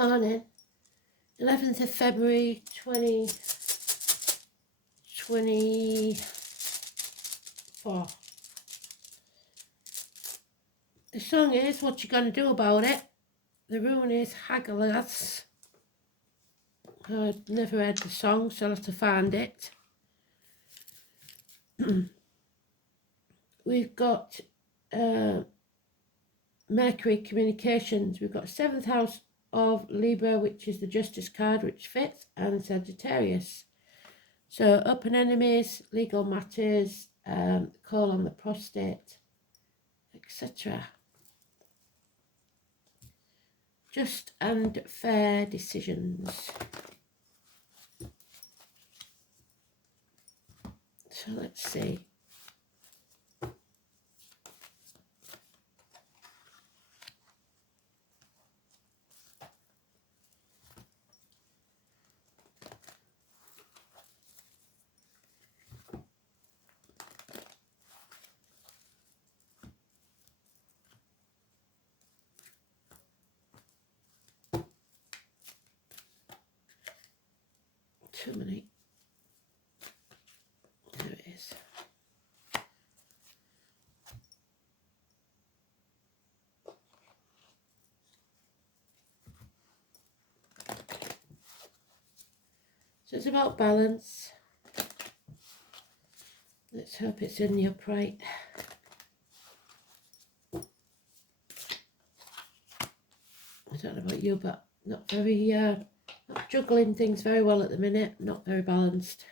Morning, 11th of February 2024. The song is What You Gonna Do About It? The rune is Hagalaths. I've never heard the song, so I'll have to find it. We've got Mercury communications. We've got 7th house of Libra, which is the Justice card, which fits, and Sagittarius. So open enemies, legal matters, call on the prostate, etc. Just and fair decisions. So let's see. Too many. There it is. So it's about balance. Let's hope it's in the upright. I don't know about you, but not very, not juggling things very well at the minute. Not very balanced.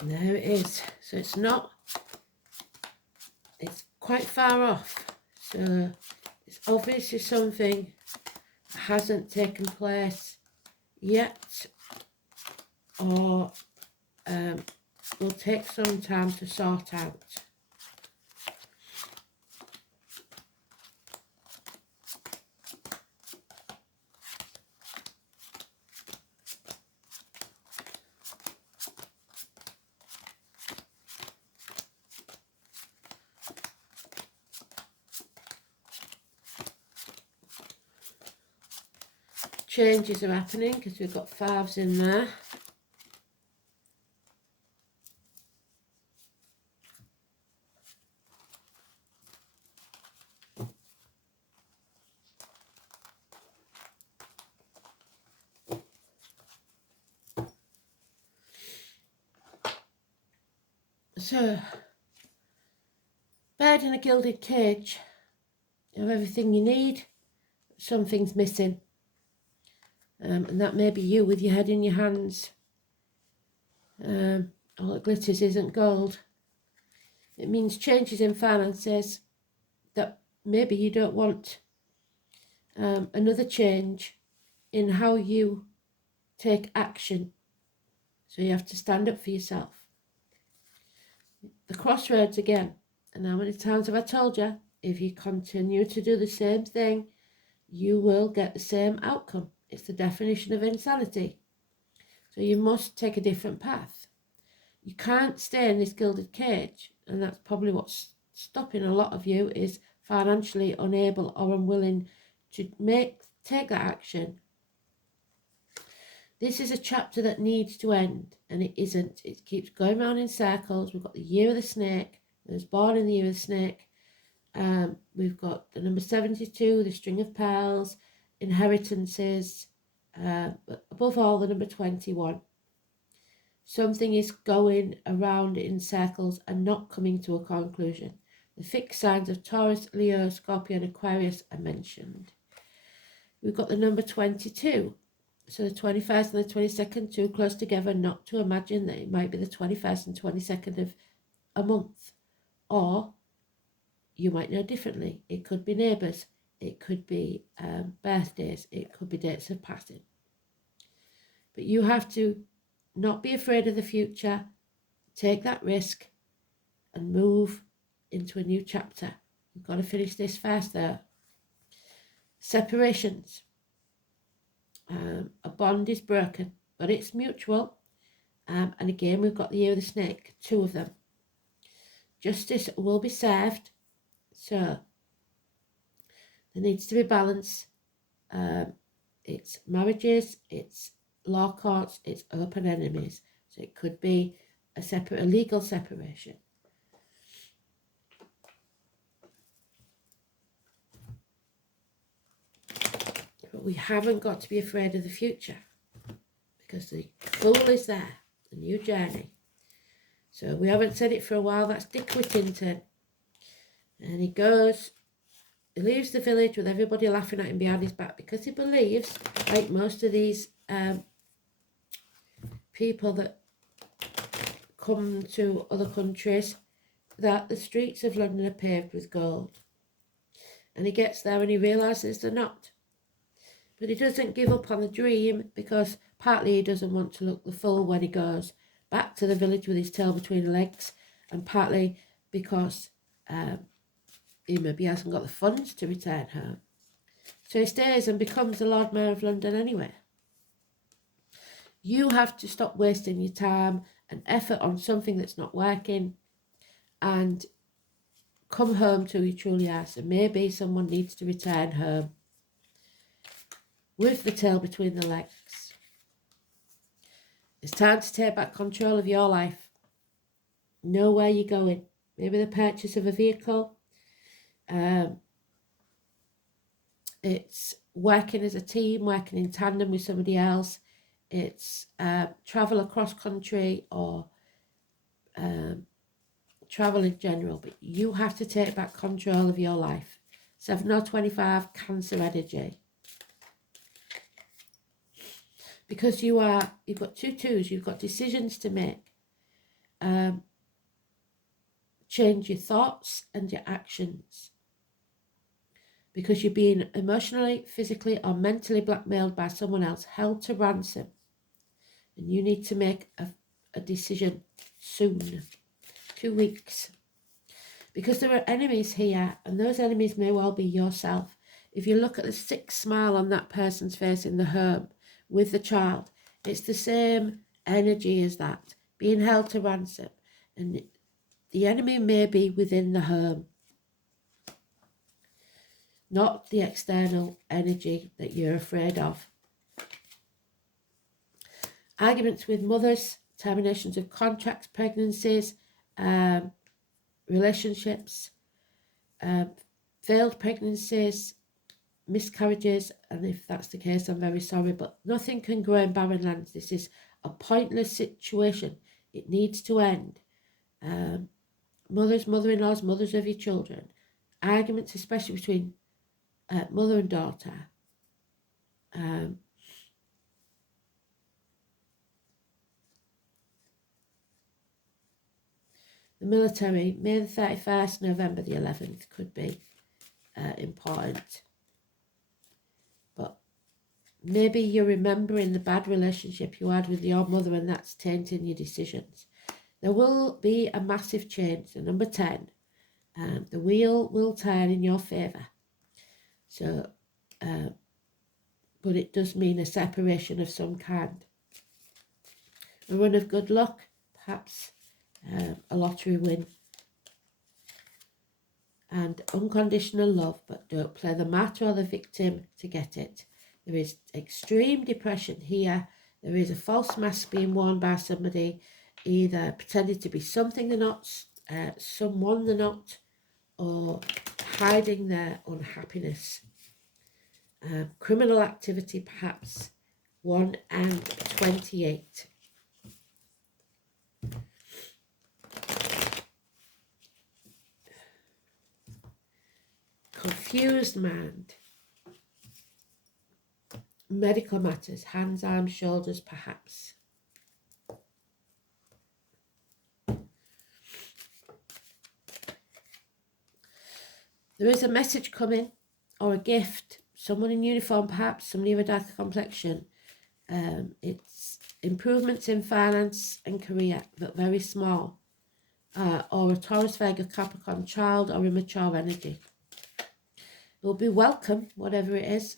And there it is. So it's not, it's quite far off. So it's obviously something that hasn't taken place yet, or will take some time to sort out. Changes are happening because we've got 5s in there. So, bird in a gilded cage. You have everything you need. Something's missing. And that may be you with your head in your hands. All that glitters isn't gold. It means changes in finances that maybe you don't want. Another change in how you take action. So you have to stand up for yourself. The crossroads again. And how many times have I told you, if you continue to do the same thing, you will get the same outcome. It's the definition of insanity. So you must take a different path. You can't stay in this gilded cage, and that's probably what's stopping a lot of you, is financially unable or unwilling to take that action. This is a chapter that needs to end, and it isn't. It keeps going round in circles. We've got the year of the snake. I was born in the year of the snake. We've got the number 72, the string of pearls, inheritances, but above all the number 21. Something is going around in circles and not coming to a conclusion. The fixed signs of Taurus, Leo, Scorpio and Aquarius are mentioned. We've got the number 22. So the 21st and the 22nd, too close together not to imagine that it might be the 21st and 22nd of a month. Or you might know differently. It could be neighbours. It could be birthdays. It could be dates of passing. But you have to not be afraid of the future. Take that risk and move into a new chapter. You've got to finish this first though. Separations. A bond is broken, but it's mutual. And again, we've got the year of the snake, 2 of them. Justice will be served. So there needs to be balance. It's marriages, it's law courts, it's open enemies. So it could be a legal separation. But we haven't got to be afraid of the future, because the Fool is there, a new journey. So we haven't said it for a while, that's Dick Whittington. And he leaves the village with everybody laughing at him behind his back, because he believes, like most of these people that come to other countries, that the streets of London are paved with gold. And he gets there and he realises they're not. But he doesn't give up on the dream, because partly he doesn't want to look the fool when he goes back to the village with his tail between the legs, and partly because he maybe hasn't got the funds to return home. So he stays and becomes the Lord Mayor of London anyway. You have to stop wasting your time and effort on something that's not working and come home to who you truly are. So maybe someone needs to return home with the tail between the legs. It's time to take back control of your life. Know where you're going. Maybe the purchase of a vehicle. It's working as a team, working in tandem with somebody else. It's travel across country, or travel in general. But you have to take back control of your life. 7 or 25, Cancer energy. Because you've got 2 twos, you've got decisions to make. Change your thoughts and your actions. Because you're being emotionally, physically or mentally blackmailed by someone else, held to ransom. And you need to make a decision soon. 2 weeks. Because there are enemies here, and those enemies may well be yourself. If you look at the 6 smile on that person's face in the home with the child, it's the same energy as that, being held to ransom. And the enemy may be within the home, not the external energy that you're afraid of. Arguments with mothers, terminations of contracts, pregnancies, relationships, failed pregnancies, miscarriages, and if that's the case, I'm very sorry, but nothing can grow in barren lands. This is a pointless situation. It needs to end. Mothers, mother-in-laws, mothers of your children, arguments especially between mother and daughter, the military, May the 31st, November the 11th could be important. But maybe you're remembering the bad relationship you had with your mother, and that's tainting your decisions. There will be a massive change. So number 10, the wheel will turn in your favour. So, but it does mean a separation of some kind. A run of good luck, perhaps a lottery win. And unconditional love, but don't play the martyr or the victim to get it. There is extreme depression here. There is a false mask being worn by somebody, either pretending to be something they're not, someone they're not, or hiding their unhappiness. Criminal activity, perhaps. 1 and 28. confused mind, medical matters, hands, arms, shoulders, perhaps. There is a message coming, or a gift, someone in uniform perhaps, somebody of a darker complexion. It's improvements in finance and career, but very small. Or a Taurus, Virgo, Capricorn child or immature energy. It will be welcome, whatever it is,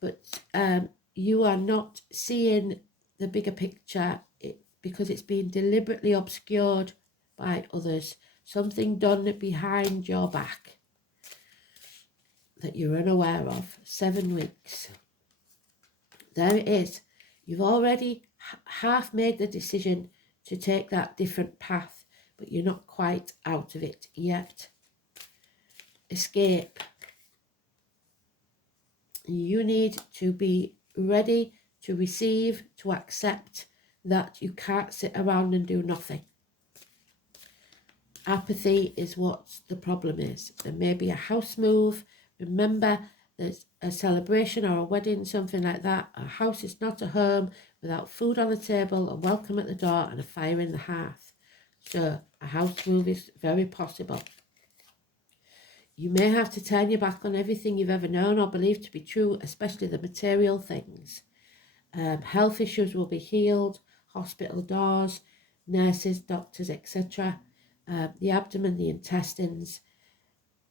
but you are not seeing the bigger picture because it's being deliberately obscured by others. Something done behind your back that you're unaware of. 7 weeks. There it is. You've already half made the decision to take that different path, but you're not quite out of it yet. Escape. You need to be ready to receive, to accept that you can't sit around and do nothing. Apathy is what the problem is. There may be a house move. Remember, there's a celebration or a wedding, something like that. A house is not a home without food on the table, a welcome at the door, and a fire in the hearth. So a house move is very possible. You may have to turn your back on everything you've ever known or believed to be true, especially the material things. Health issues will be healed, hospital doors, nurses, doctors, etc. The abdomen, the intestines.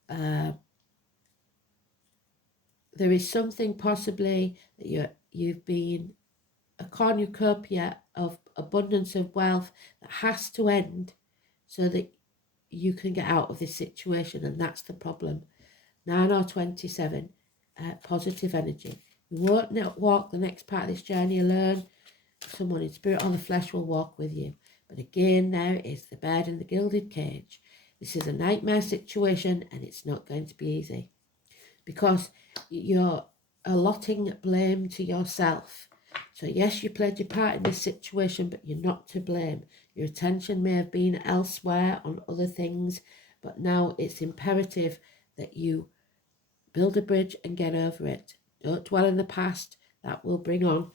There is something possibly that you've been a cornucopia of abundance of wealth that has to end so that you can get out of this situation, and that's the problem. 9 or 27, positive energy. You won't walk the next part of this journey alone. Someone in spirit or the flesh will walk with you. But again, now is the bird in the gilded cage. This is a nightmare situation, and it's not going to be easy because you're allotting blame to yourself. So yes, you played your part in this situation, but you're not to blame. Your attention may have been elsewhere on other things, but now it's imperative that you build a bridge and get over it. Don't dwell in the past. That will bring on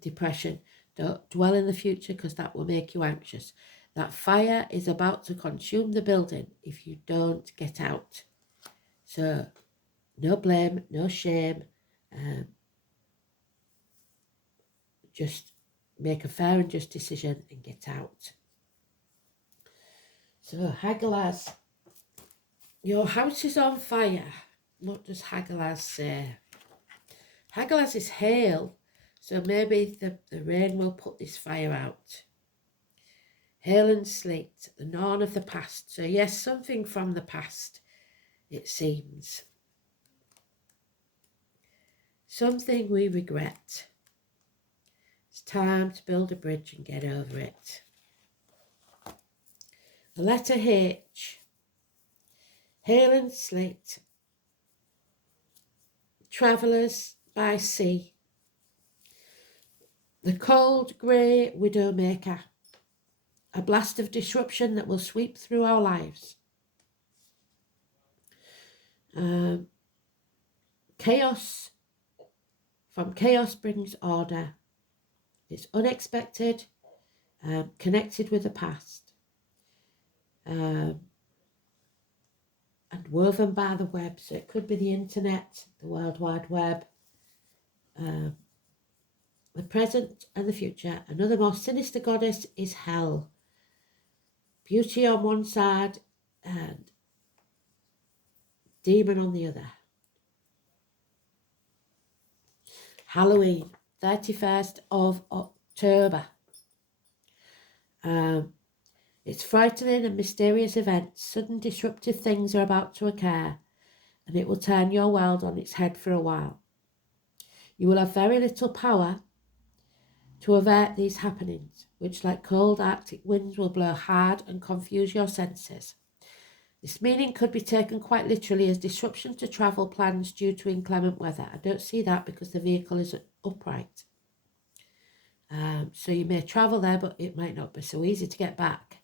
depression. Don't dwell in the future because that will make you anxious. That fire is about to consume the building if you don't get out. So no blame, no shame. Just make a fair and just decision and get out. So Hagalaz, your house is on fire. What does Hagalaz say? Hagalaz is hail, so maybe the rain will put this fire out. Hail and sleet, the dawn of the past. So yes, something from the past, it seems. Something we regret. It's time to build a bridge and get over it. The letter H. Hail and sleet. Travellers by sea. The cold grey widowmaker. A blast of disruption that will sweep through our lives. Chaos. From chaos brings order. It's unexpected, connected with the past, and woven by the web. So it could be the internet, the World Wide Web, the present and the future. Another more sinister goddess is Hell. Beauty on one side and demon on the other. Halloween, 31st of October. It's frightening and mysterious events. Sudden disruptive things are about to occur, and it will turn your world on its head for a while. You will have very little power to avert these happenings, which like cold Arctic winds will blow hard and confuse your senses. This meaning could be taken quite literally as disruption to travel plans due to inclement weather. I don't see that because the vehicle is upright. So you may travel there, but it might not be so easy to get back.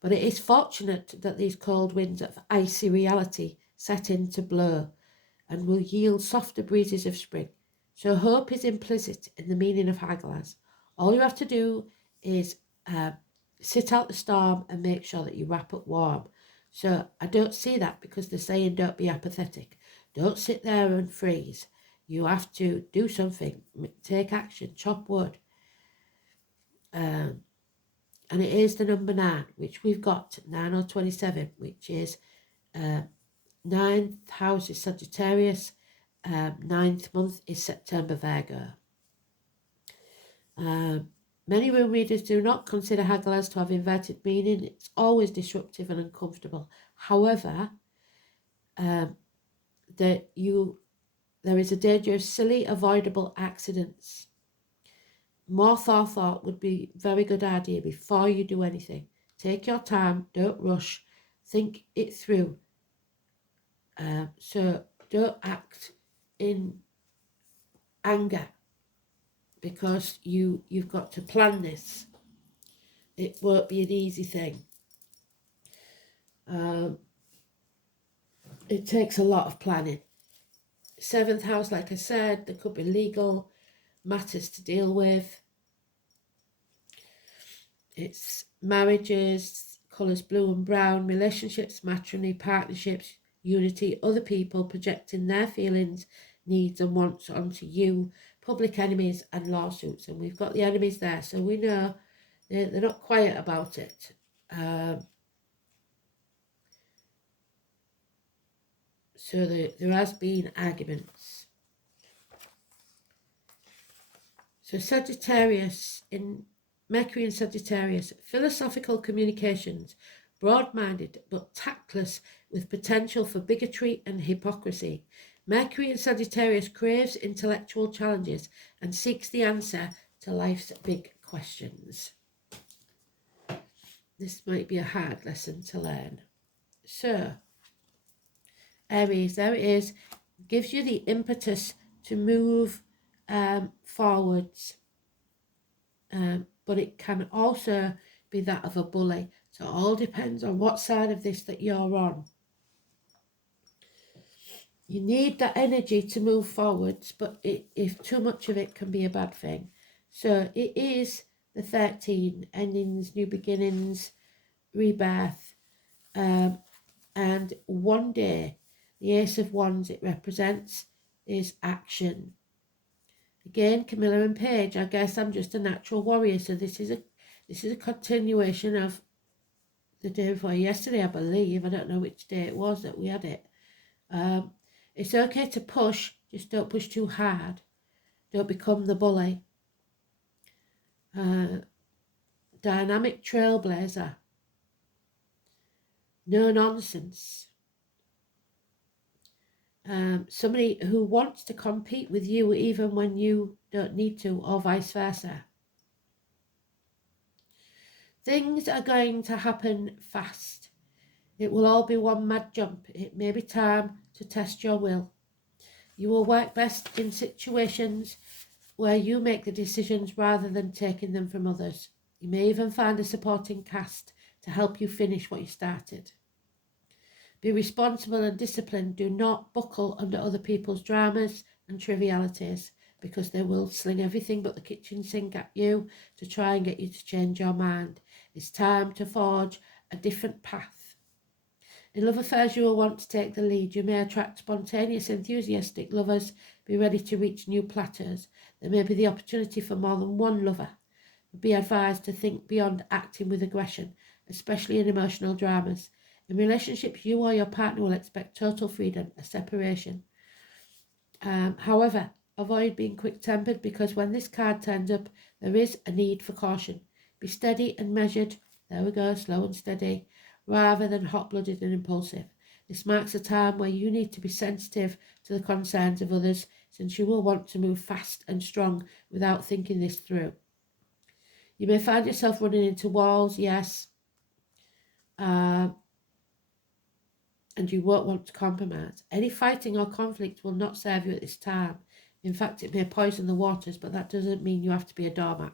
But it is fortunate that these cold winds of icy reality set in to blow and will yield softer breezes of spring. So hope is implicit in the meaning of Hagalaz. All you have to do is sit out the storm and make sure that you wrap up warm. So I don't see that, because they're saying don't be apathetic. Don't sit there and freeze. You have to do something, take action, chop wood. And it is the number 9, which we've got, 9 or 27, which is 9th house is Sagittarius, 9th month is September Virgo. Many room readers do not consider Hagalaz to have inverted meaning. It's always disruptive and uncomfortable. However, there is a danger of silly, avoidable accidents. More thought would be a very good idea before you do anything. Take your time, don't rush, think it through. So don't act in anger, because you've got to plan this. It won't be an easy thing. It takes a lot of planning. 7th house, like I said, there could be legal matters to deal with. It's marriages, colours blue and brown, relationships, matrimony, partnerships, unity, other people projecting their feelings, needs and wants onto you, public enemies and lawsuits. And we've got the enemies there, so we know they're not quiet about it. So there has been arguments. So Sagittarius, in Mercury in Sagittarius, philosophical communications, broad-minded but tactless, with potential for bigotry and hypocrisy. Mercury in Sagittarius craves intellectual challenges and seeks the answer to life's big questions. This might be a hard lesson to learn. So, Aries, there it is, gives you the impetus to move forwards, but it can also be that of a bully. So it all depends on what side of this that you're on. You need that energy to move forwards, but if too much of it can be a bad thing. So it is the 13, endings, new beginnings, rebirth, and one day, the Ace of Wands it represents is action. Again, Camilla and Paige, I guess I'm just a natural warrior, so this is a continuation of the day before yesterday, I believe. I don't know which day it was that we had it. It's okay to push, just don't push too hard. Don't become the bully. Dynamic trailblazer. No nonsense. Somebody who wants to compete with you even when you don't need to, or vice versa. Things are going to happen fast. It will all be one mad jump. It may be time to test your will. You will work best in situations where you make the decisions rather than taking them from others. You may even find a supporting cast to help you finish what you started. Be responsible and disciplined. Do not buckle under other people's dramas and trivialities, because they will sling everything but the kitchen sink at you to try and get you to change your mind. It's time to forge a different path. In love affairs, you will want to take the lead. You may attract spontaneous, enthusiastic lovers. Be ready to reach new plateaus. There may be the opportunity for more than one lover. Be advised to think beyond acting with aggression, especially in emotional dramas. In relationships, you or your partner will expect total freedom, a separation. However, avoid being quick-tempered, because when this card turns up, there is a need for caution. Be steady and measured. There we go, slow and steady, rather than hot-blooded and impulsive. This marks a time where you need to be sensitive to the concerns of others, since you will want to move fast and strong without thinking this through. You may find yourself running into walls, yes, and you won't want to compromise. Any fighting or conflict will not serve you at this time. In fact, it may poison the waters, but that doesn't mean you have to be a doormat.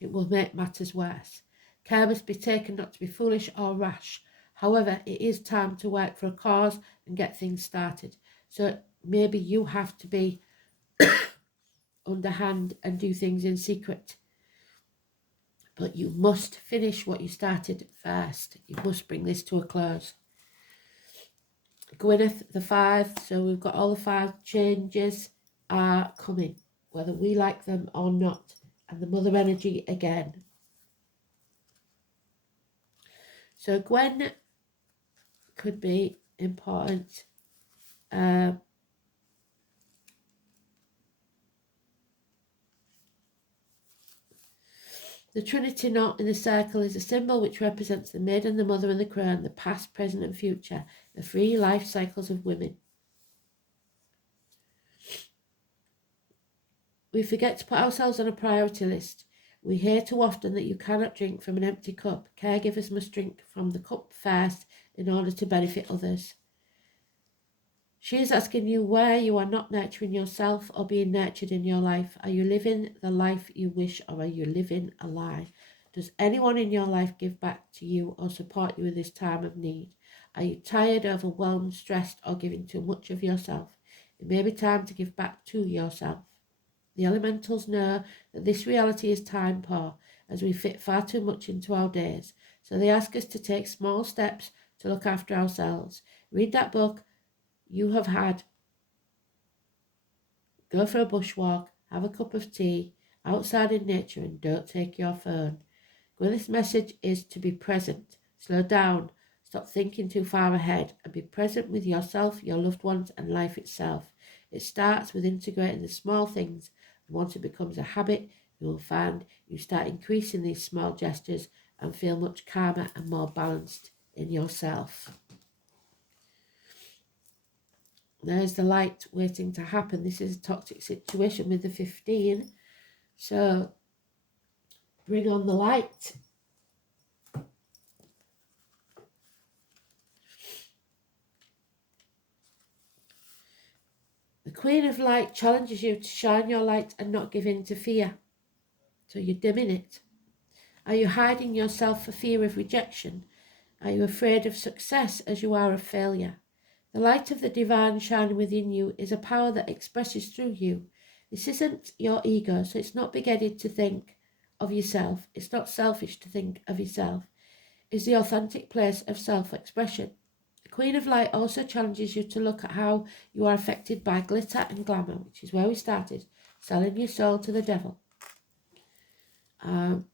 It will make matters worse. Care must be taken not to be foolish or rash. However, it is time to work for a cause and get things started. So maybe you have to be underhand and do things in secret. But you must finish what you started first. You must bring this to a close. Gwyneth, the 5. So we've got all the 5 changes are coming, whether we like them or not. And the mother energy again. So Gwen could be important. The Trinity knot in the circle is a symbol which represents the maiden, the mother and the crown, the past, present and future, the 3 life cycles of women. We forget to put ourselves on a priority list. We hear too often that you cannot drink from an empty cup. Caregivers must drink from the cup first in order to benefit others. She is asking you where you are not nurturing yourself or being nurtured in your life. Are you living the life you wish, or are you living a lie? Does anyone in your life give back to you or support you in this time of need? Are you tired, overwhelmed, stressed, or giving too much of yourself? It may be time to give back to yourself. The elementals know that this reality is time poor, as we fit far too much into our days. So they ask us to take small steps to look after ourselves. Read that book you have had. Go for a bushwalk, have a cup of tea, outside in nature, and don't take your phone. Gwyneth's message is to be present. Slow down, stop thinking too far ahead, and be present with yourself, your loved ones, and life itself. It starts with integrating the small things. Once it becomes a habit, you will find you start increasing these small gestures and feel much calmer and more balanced in yourself. There's the light waiting to happen. This is a toxic situation with the 15. So bring on the light. The Queen of Light challenges you to shine your light and not give in to fear. So you're dimming it. Are you hiding yourself for fear of rejection? Are you afraid of success as you are of failure? The light of the divine shining within you is a power that expresses through you. This isn't your ego, so it's not big-headed to think of yourself. It's not selfish to think of yourself. It's the authentic place of self-expression. The Queen of Light also challenges you to look at how you are affected by glitter and glamour, which is where we started, selling your soul to the devil. And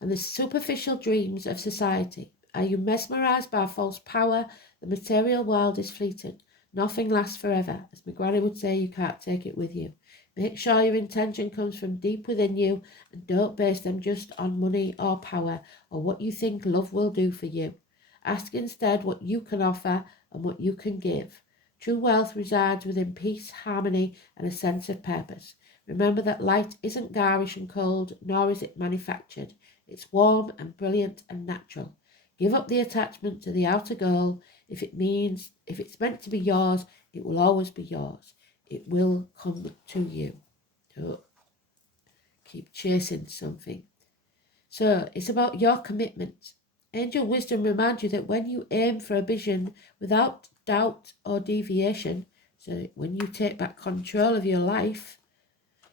the superficial dreams of society. Are you mesmerised by false power? The material world is fleeting. Nothing lasts forever. As my granny would say, you can't take it with you. Make sure your intention comes from deep within you and don't base them just on money or power or what you think love will do for you. Ask instead what you can offer and what you can give. True wealth resides within peace, harmony and a sense of purpose. Remember that light isn't garish and cold, nor is it manufactured. It's warm and brilliant and natural. Give up the attachment to the outer goal. If it's meant to be yours, it will always be yours. It will come to you. Don't keep chasing something. So it's about your commitment. Angel wisdom reminds you that when you aim for a vision without doubt or deviation, so when you take back control of your life,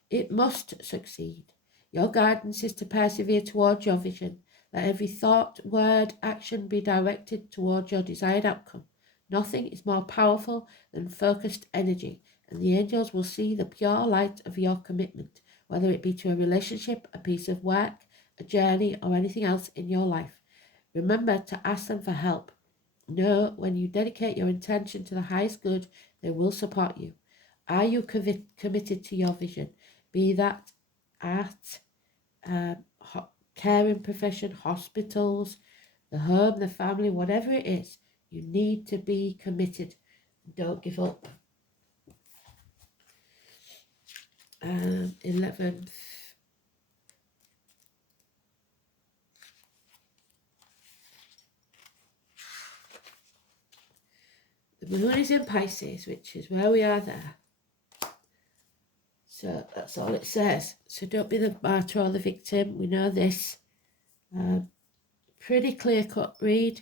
it must succeed. Your guidance is to persevere towards your vision. Let every thought, word, action be directed towards your desired outcome. Nothing is more powerful than focused energy, and the angels will see the pure light of your commitment, whether it be to a relationship, a piece of work, a journey, or anything else in your life. Remember to ask them for help. Know when you dedicate your intention to the highest good, they will support you. Are you committed to your vision? Be that at caring profession, hospitals, the home, the family, whatever it is, you need to be committed. Don't give up. 11th. The moon is in Pisces, which is where we are there. So that's all it says. So don't be the martyr or the victim. We know this. pretty clear-cut read.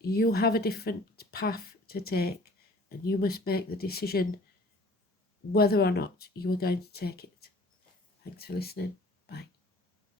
You have a different path to take, and you must make the decision whether or not you are going to take it. Thanks for listening.